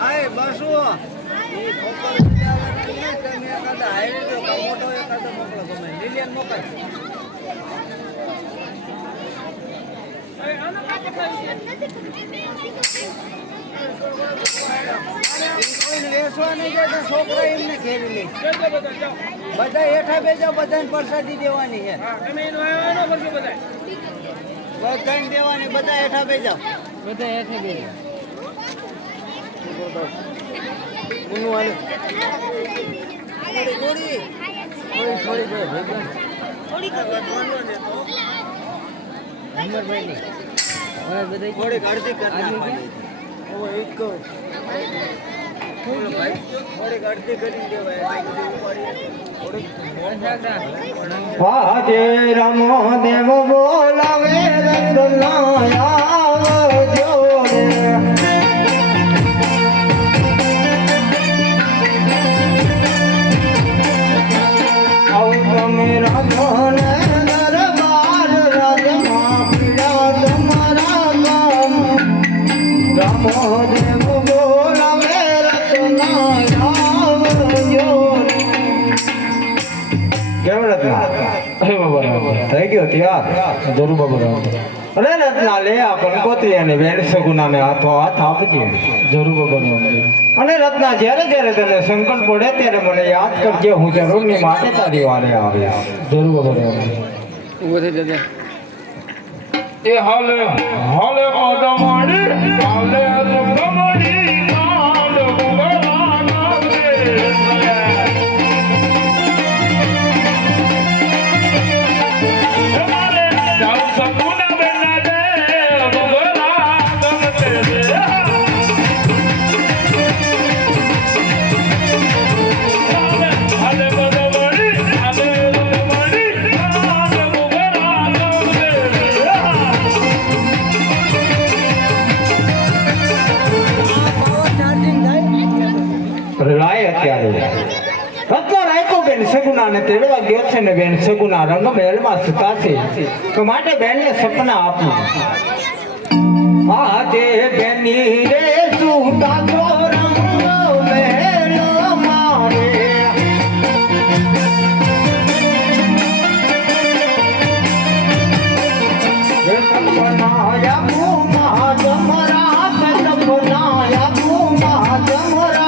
આય બસો એ ખોપર સજાવવાની ને તમે એકાદા હાઈવે જો કે મોટો એકાદો મોકલો તમે લીલિયન મોકલ કોઈને વેસવા નહીં જાય તો છોકરા એમને ઘેરી લે બધા હેઠા બેજા બધાને પ્રસાદી દેવાની છે બધાને દેવાની બધા હેઠા બેજા બધા હેઠે બેજા થોડી વાજે રમો દેવ બોલાવે રંગનાયા તમે રાધન દરબાર રાજમાં પીડા તમારા ગામ રમો દેવ બોલાવે રત્નાયા કેમ રત્ના થઈ ગયો ત્યાં જરૂર બાબા અરે રત્ના લે આ કંકોત્રી અને વેણ સગુનાને હાથો હાથ આપજે જરૂર બાબા અને રત્ના જ્યારે જ્યારે તને સંકટ પડે ત્યારે મને યાદ કરજે હું જરૂરની માટે તારી વારે આવ્યા જરૂર બાબા ઉભો થઈ જજે એ હાલે હાલે માડી હાલે માડી લાય અત્યારે રત્ના રાયકો બેન સગુના ને તેડવા ગયો છે ને બેન સગુના રંગ મહેલમાં સુતાશે તો માટે બેને સપના આપ્યું આજે બેની રે સુતા તો રંગ મહેલ મારે સપનાયા મુમા જમરા સપનાયા મુમા જમરા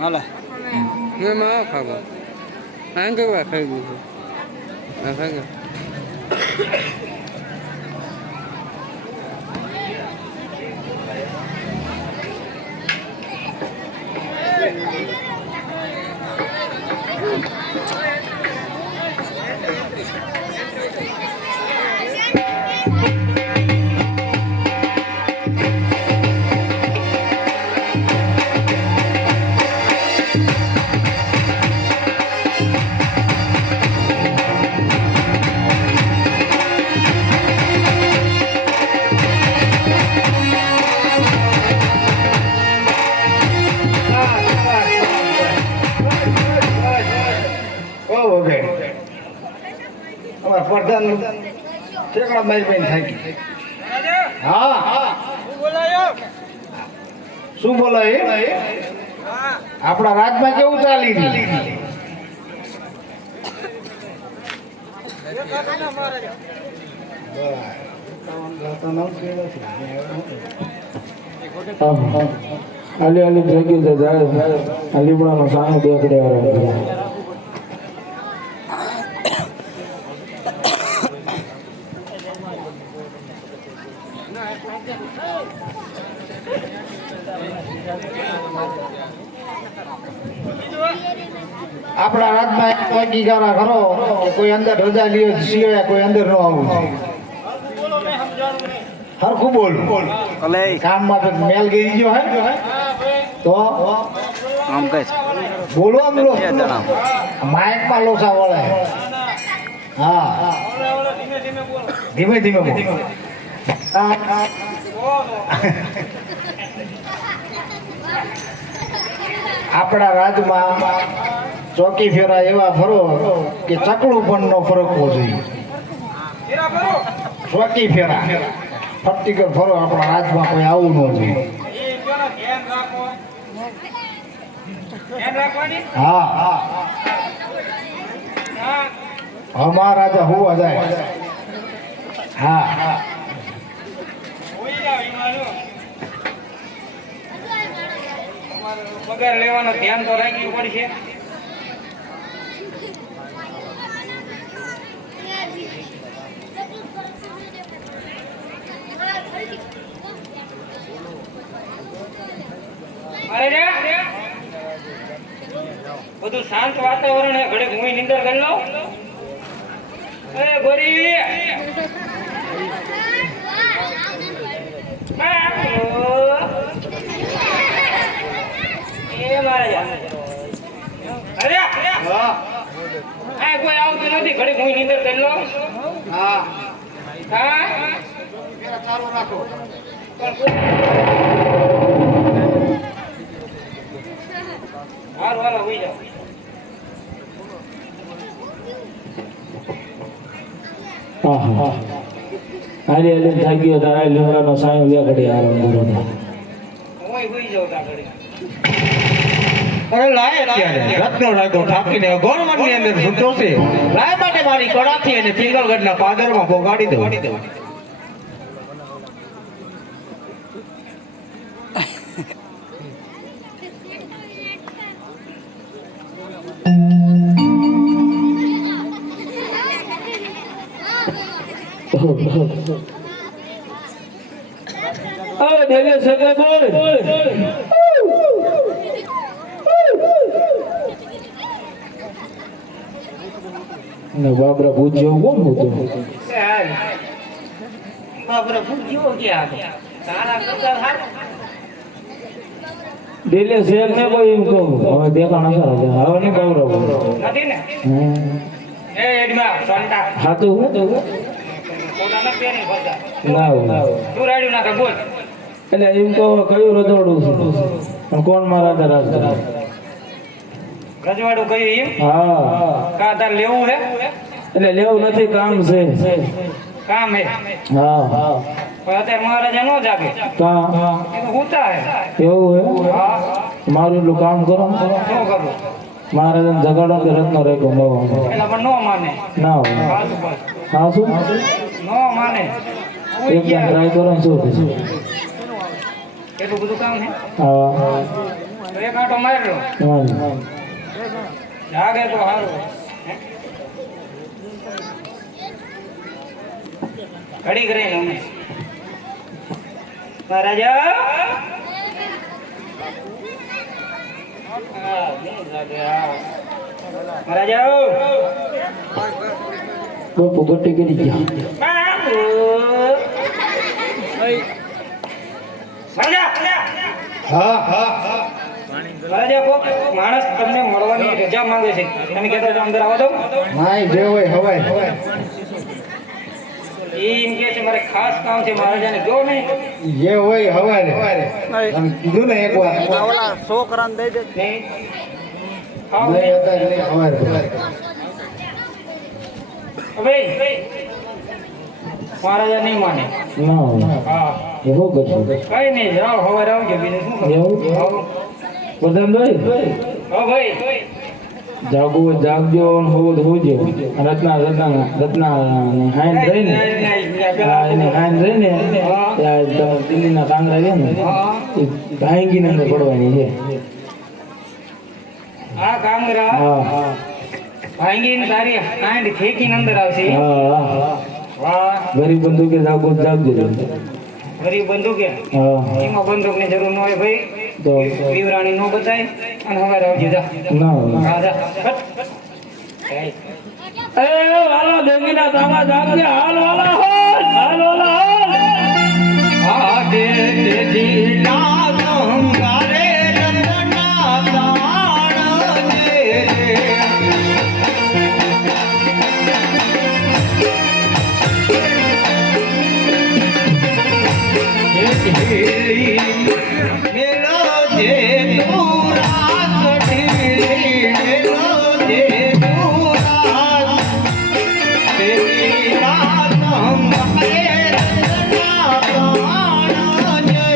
હાલે મેં માં ખાવા આ કેવા ખાઈ ગયું આ ખાઈ અમારા પ્રધાન ઠેકડા મારી થાય હા શું બોલાય આપણા રાજમાં કેવું ચાલી રહ્યું આલી આલી જગી જાય આ લીમડાનો સાંયો બેકડે આપણા રાજમાં એક અંગીકારા કરો કે કોઈ અંદર રજા લ્યો સિવાય કોઈ અંદર ન આવવું હરખું બોલ કામમાં તો મેલ ગઈ ગયો હે તો આમ કહે બોલો આમ લો માઇકમાં લોસા વળે હા ધીમે ધીમે બોલ આપણા રાજમાં ચોકી ફેરા એવા ફરો કે ચકડું પણ નો ફરકવો જોઈએ ચોકી ફેરા ફરતી કર ફરો આપણા રાજમાં કોઈ આવું ન જોઈએ હા હા મહારાજા હોવા જાય હા પગાર લેવાનો ધ્યાન તો રાખવું પડશે. અરે રે બધું શાંત વાતાવરણ હે, ઘડીક હું નીંદર કરી લઉં. અરે ગોરી અરે કોઈ આવતું નથી, ઘડીક હું નીંદર કરી લઉં. હા હા ચાલુ રાખો હારું હાલો હોઈ જાઓ. હાલી હાલી થઈ ગયો તારા લીમડાનો સાંયો વેકડી આરામ કરો હું હોઈ જાઉં તા ઘડીક. અરે લાય અત્યારે રત્નો રાખ્યો ઠાકીને ગોરવનની અંદર સૂતો છે લાય માટે મારી કડાથી અને પિંગલગઢના પાદરમાં બોગાડી દઉં ડેલે સગે બોલ ને બાબરા પૂજ્યો કોણ હતું બાપરે ભૂખ્યો ક્યાં તારા કરતા હારું. ડેલે શેર ને કોઈ એમ કહું હવે દેખાણા સારા હવે નહીં બાબરા બોલ નથી ને એ એડમાં સંતા હાતું હું કોડા ન પેરી ભરતા ના તું રાડ્યું નાખે બોલ. એટલે એમ કહો કયું રજવાડું છે પણ કોણ મારા અંદર રાજ કરે રજવાડું કયું એમ હા કા તાર લેવું હે એટલે લેવું નથી કામ છે કામ હે હા પણ અત્યારે મહારાજા નો જાગે કા એ તો હુતા હે. એવું હે હા મારું એટલું કામ કરો શું કરું મહારાજાને જગાડો કે રત્નો રેખો નવો એલા પણ નો માને ના હોય પાછું પાછું હા શું નો માને એકદમ ટ્રાય કરો ને શું થશે એટલું બધું કામ હે હા એક આંટો મારી લો જાગે તો સારું ઘડી કરી અમે મહારાજા મહારાજા બાપુ ગટ્ટી કરી ગયા મહારાજા કોક માણસ તમને મળવાની રજા માંગે છે તમે કહેતા છો અંદર આવવા દો માય જે હોય હવાય એમ કે છે મારે ખાસ કામ છે મહારાજાને કહો ને જે હોય હવારે તમે કીધું ને એક વાર ઓલા છોકરાને દઈ દે નહીં ખાવ નહીં નહીં. હતા એટલે હવારે હવે મહારાજા નહીં માને ના હા એવું કરશું કઈ નહીં જાઓ સવારે આવજો બીજું શું કરું? એવું હાલો. પ્રધાનભાઈ હો ભાઈ જાગવું હોય જાગજો અને હોવું તો હોજો રત્ના હાઈન રહીને હા, એને હાઈન રહીને ત્યાં દિલ્હીના કાંગરા છે ને એ ભાંગીને અંદર પડવાની છે આ કાંગરા હા હા ભાંગીને તારી આંડ ફેંકીને અંદર આવશે હા વાહ ગરીબ બંદૂકે જાગવું તો જાગજો ગરીબ બંદૂકે હા એમાં બંદૂકની જરૂર ન હોય ભાઈ તો વિવરાણી ન બતાય અને સવારે આવજો જા ના હા જા હટ. એ, એ વાલા દેંગીના તામા જાગજે હાલ વાલા હાલ હાલ વાલા હાલ આજે તેજી ના ગંગારે રંગના તાણ જે મેલો જે તું રાત ઢીલી મેલો જે તું રાત તેજી ના ગંગારે રંગના તાણ જે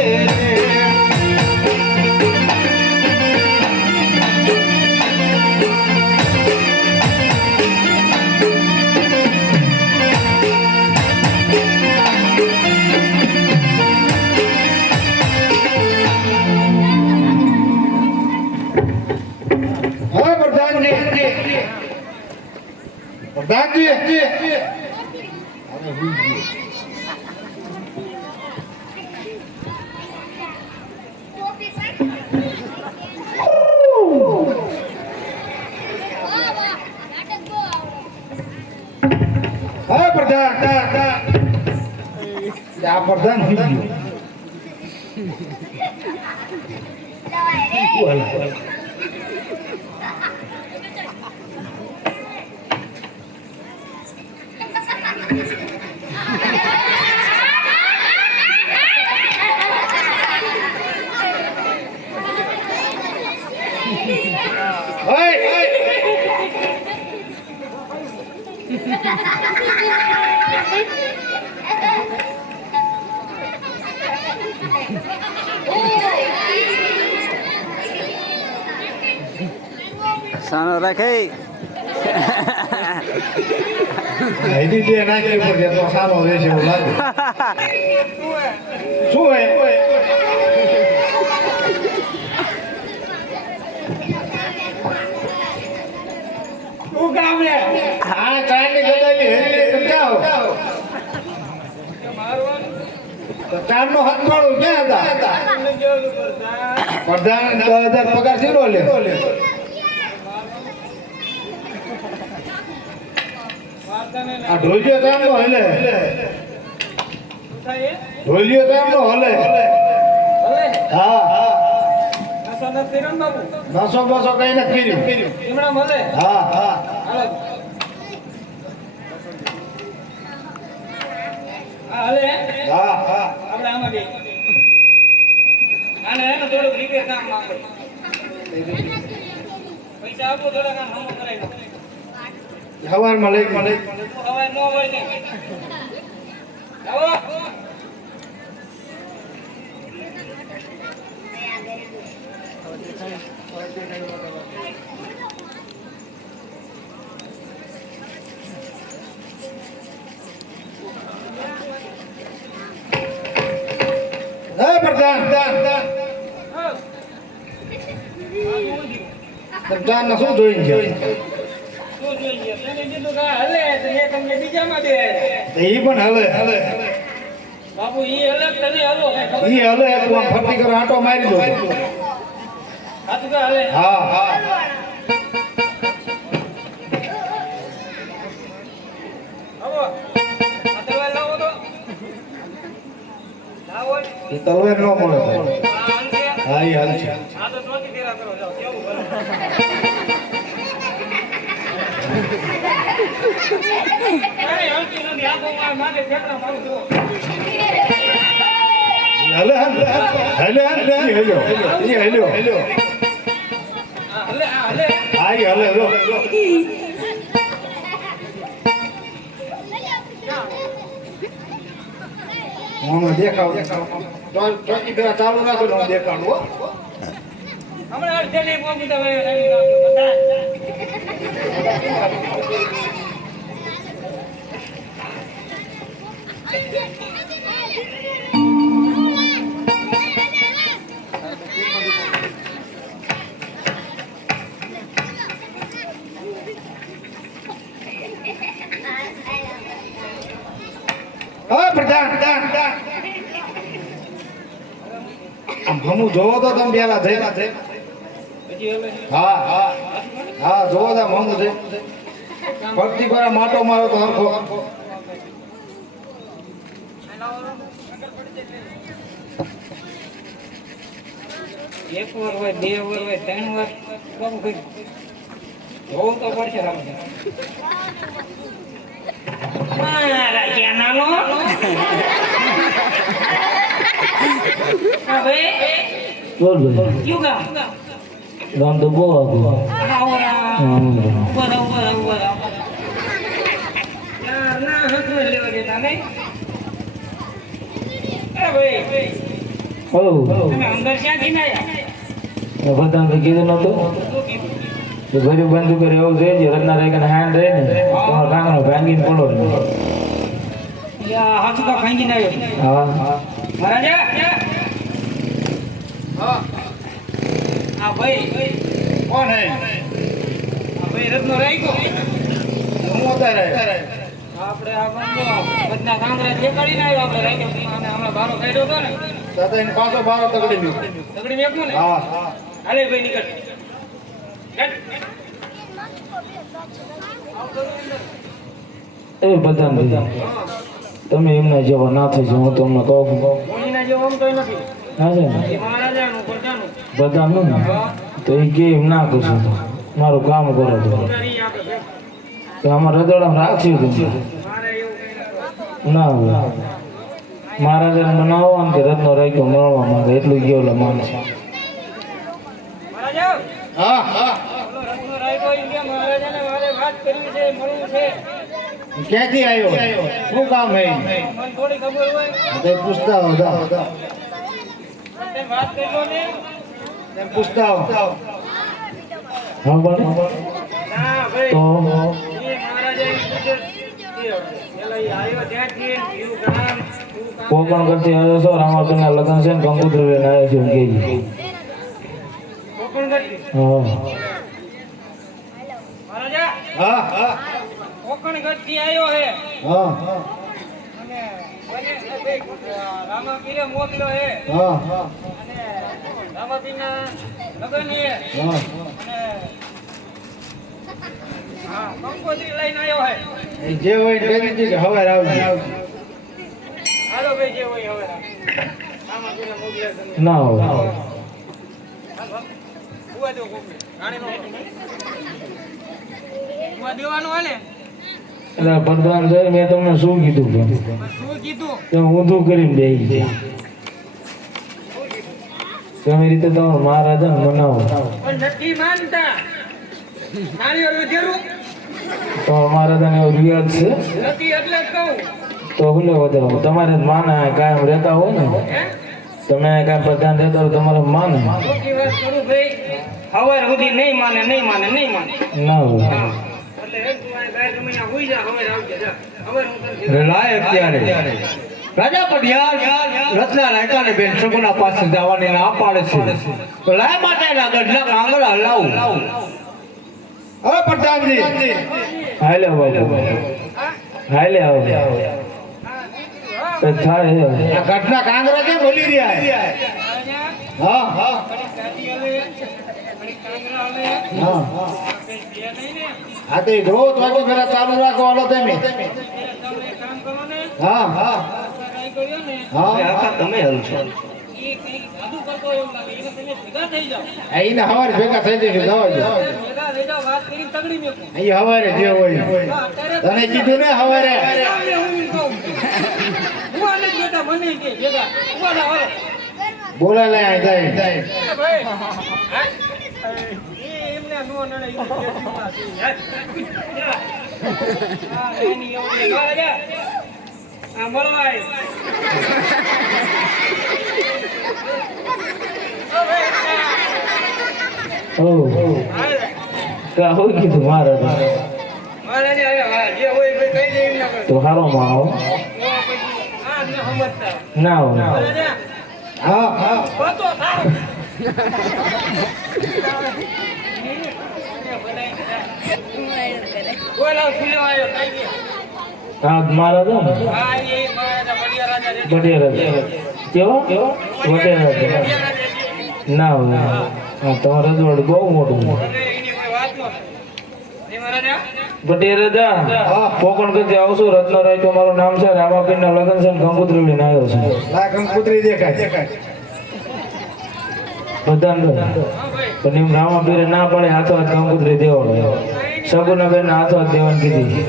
હા પ્રધાનજી પ્રધાનજી હા પ્રધાન આ પ્રધાન સાનો રાખે એની જે નાખી પડે તો સારો રહેશે એવું લાગે શું હે તું કામ લે આ ચાંદની ગદાની હેરી ક્યાં હો ચાંદનો હથવાળું ક્યાં હતા પ્રધાન 10,000 પગાર શીરો લે આ ઢોલિયો ચાંદનો હલે ઢોલિયો ચાંદનો હલે હા નસો બસો કઈ નથી કર્યું હા હા હા હા પૈસા આપો થોડા કામ હમ કરાવી દો સવારમાં લઈ મને હવે નો હોય ને આવો હે પ્રધાન જાનને શું જોઈને છે શું જોઈએ તમે કીધું કે હલે તો એ તમને બીજામાં દે એ પણ હલે બાપુ ઈ અલગ તને હલો કઈ ખબર ઈ હલે તું આમ ફરતી કરો આંટો મારી દો હાથ કે હલે હા આવો આ દવા લાવો તો લાવો એ તલવાર ન મળે આ અંગે હા એ હાલ છે આ તો ચોથી ફેરા કરો જાઓ કેવું કરો અરે હલતી નથી આપો મારે ફેરા મારું જો હલે હલે હલે હલે હલ્યો આ હલે હા એ હલે જો હું દેખાવ ચોથી ફેરા ચાલુ રાખો હું દેખાડું હો હમણાં અડધેલી પોકી તો હવે નાખી નાખ્યો બધા હા પ્રધાન આમ હમું જોવો તો તમે પેલા થયેલા છે હજી હલે હા હા હા જોવો તો હમું છે ભક્તિ પર માટો મારો તો હરખો એક વાર હોય બે વાર હોય ત્રણ વાર બાબુ કઈ જોવું તો પડશે તમને મારા ક્યાં નાનો હા ભાઈ બોલ ભાઈ ક્યું ગામ ગામ તો બહુ આગળ ના હસમાં લેવા દેતા નહીં એ ભાઈ ઓ તમે અંદર ક્યાંથી ના આવ્યા બધા તો કીધું નતું શું કીધું કે ગરીબ બંધુ કરે એવું જોઈએ રત્ના રેખા હાંડ રહે ને તમારો કાંગણો ભાંગીને પડો ને યા હાથ તો ભાંગી ના આવ્યો હા મહારાજા આ ભાઈ કોણ હે આ ભાઈ રત્નો રાખ્યો હું અત્યારે આપણે આ બંધો બધા કાંગરા દેખાડીને આવ્યો આપણે રાખ્યો અને હમણાં બારો કાઢ્યો હતો ને દાદા એને પાછો બારો તગડી લ્યો તગડી મેકું ને હા હા હાલે ભાઈ નીકળ એ બધા તમે એમના જેવા ના થઈ જાઓ હું તમને કહું કોઈના જેવો આમ તોય નથી હા છે ને એ મહારાજાનું પ્રજાનું બધાનું ને તો એ કે એમ ના કરશું મારું કામ કરો તો ઉધારી આપે છે તો આમાં રદડામાં રાખ્યું હતું મારે એવું કઈ ના હોય મહારાજાને બનાવો આમ કે રત્નો રાખ્યો મળવા માંગે એટલું ગયો માણસ મહારાજા હા હા ઓલો રત્નો રાખ્યો એમ કે મહારાજાને મારે વાત કરવી છે મળવું છે ક્યાંથી આવ્યો શું કામ હે મને થોડી ખબર હોય તે પૂછતા હો દા તમે વાત કરજો ને તેમ પૂછતા હો હા બને ના ભાઈ તો એ મહારાજા એમ પૂછે પેલા એ આવ્યો ત્યાંથી એવું કામ કોપણ કરતી હવે છો રામાપીરના લગ્ન છે ને કંકુત્રી લઈને આવ્યો છે એમ કહેજે કોકણ કરતી હા મહારાજા હા હા કોકણ ગઢથી આવ્યો હે હા અને બને એ રામાપીરે મોકલ્યો હે હા હા અને રામાપીરના લગ્ન હે હા અને હા કંકોત્રી લઈને આવ્યો હે એ જે હોય તે રીતે કે હવાર આવજે હાલો ભાઈ જે હોય હવે રામાપીરે મોકલે છે ના હોય ઉવા દો કોકને રાણીનો ઉવા દેવાનો હાલે એટલે પ્રધાન સાહેબ મેં તમને શું કીધું કે શું કીધું તમે ઊંધું કરીને બેસી ગયા તમે રીતે તમારા મહારાજાને બનાવો પણ નથી માનતા નાળિયેર વધેરું તમારા મહારાજાને એવો રિવાજ છે નથી એટલે જ કહું તો ભલે વધારો તમારે માને કાયમ રહેતા હોય ને હે તમે કાંઈ પ્રધાન રહેતા હોય તમારે માને ખોટી વાત કરું ભાઈ હવાર સુધી નહીં માને નહીં માને નહીં માને ના હોય એટલે એક તું આ ગાય ગમે ત્યાં હુઈ જા હવાર આવજે જા હવાર હું તને લાય અત્યારે રાજા પણ યાર રત્ના રાયકાને બેન સગુના પાસે જવાની ના પાડે છે તો લાય માટે એના ગઢના કાંગડા હલાવું હવે પ્રધાનજી હાલે બાપુ હાલે આવો થાય આ ઘટના કાંગરા કેમ બોલી રહ્યા હા હા હા હા તે રોજ વાગી પેલા ચાલુ રાખો હાલો તમે હા હા હા તમે હલશો એને હવારે ભેગા થઈ જશે જવા દો અહીં હવારે જે હોય તને કીધું ને હવારે બોલા લે આ જાય કા હોય કીધું મારે તો હારો માં આવો ના હોય હા હા હા મારા તો બઢિયા કેવો વટેરા ના હોય હા તમારે રજવાડું બહુ મોટું બઢિયા રાજા કોકણ કરતી આવશું રત્નરાય તો મારું નામ છે રામાપીરના લગ્ન છે કંકુત્રી લઈને આવ્યો છું આ કંકુતરી દેખાય બધાને પણ એમ રામાપીરે ના પડે હાથો હાથ કંકુત્રી દેવાનો સગુના બેન હાથો હાથ દેવાની કીધી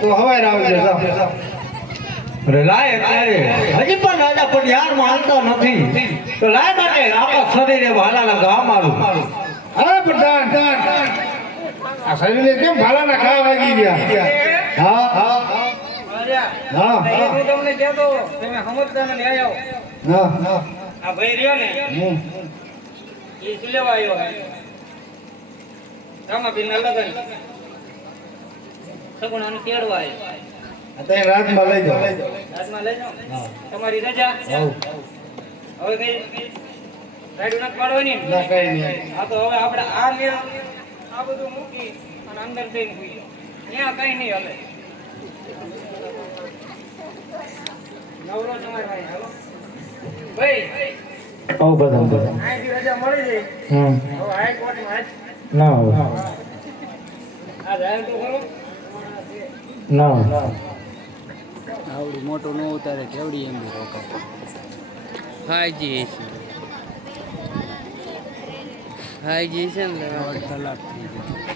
તો હવારે આવજો જાઓ અરે લાય અત્યારે હજી પણ રાજા પણ યાર માનતો નથી તો લાય માટે આખા શરીરે ભાલાના ઘા મારું હા પ્રધાન આ શરીરે કેમ ભાલાના ઘા વાગી ગયા હા હા હા હું તમને કહેતો તમે સમજતા નથી આયો હા હા આ ભાઈ રહ્યો ને એ શું લેવા આવ્યો રામાપીરના લગન સગુણાને તેડવા આવ્યો અત્યારે રાતમાં લઈ જાઓ રાજમાં લઈ જાઓ તમારી રજા હવે કઈ રાઈડ નથી પાડવાની ને? ના કઈ નહીં હા તો હવે આપણે આ મેળ આ બધું મૂકી અને અંદર જઈને ભૂલી ત્યાં કઈ નહીં હલે નવરો તમારે ભાઈ હાલો ભાઈ ઓ બધા અહીંથી રજા મળી જાય હવે હાઈકોર્ટમાં આજ ના હોય આ જાય તો ખરો ના હોય આવડી મોટું ન ઉતારે કેવડી એમ રોકાય હાઈજી છે ને કલાક થઈ ગયો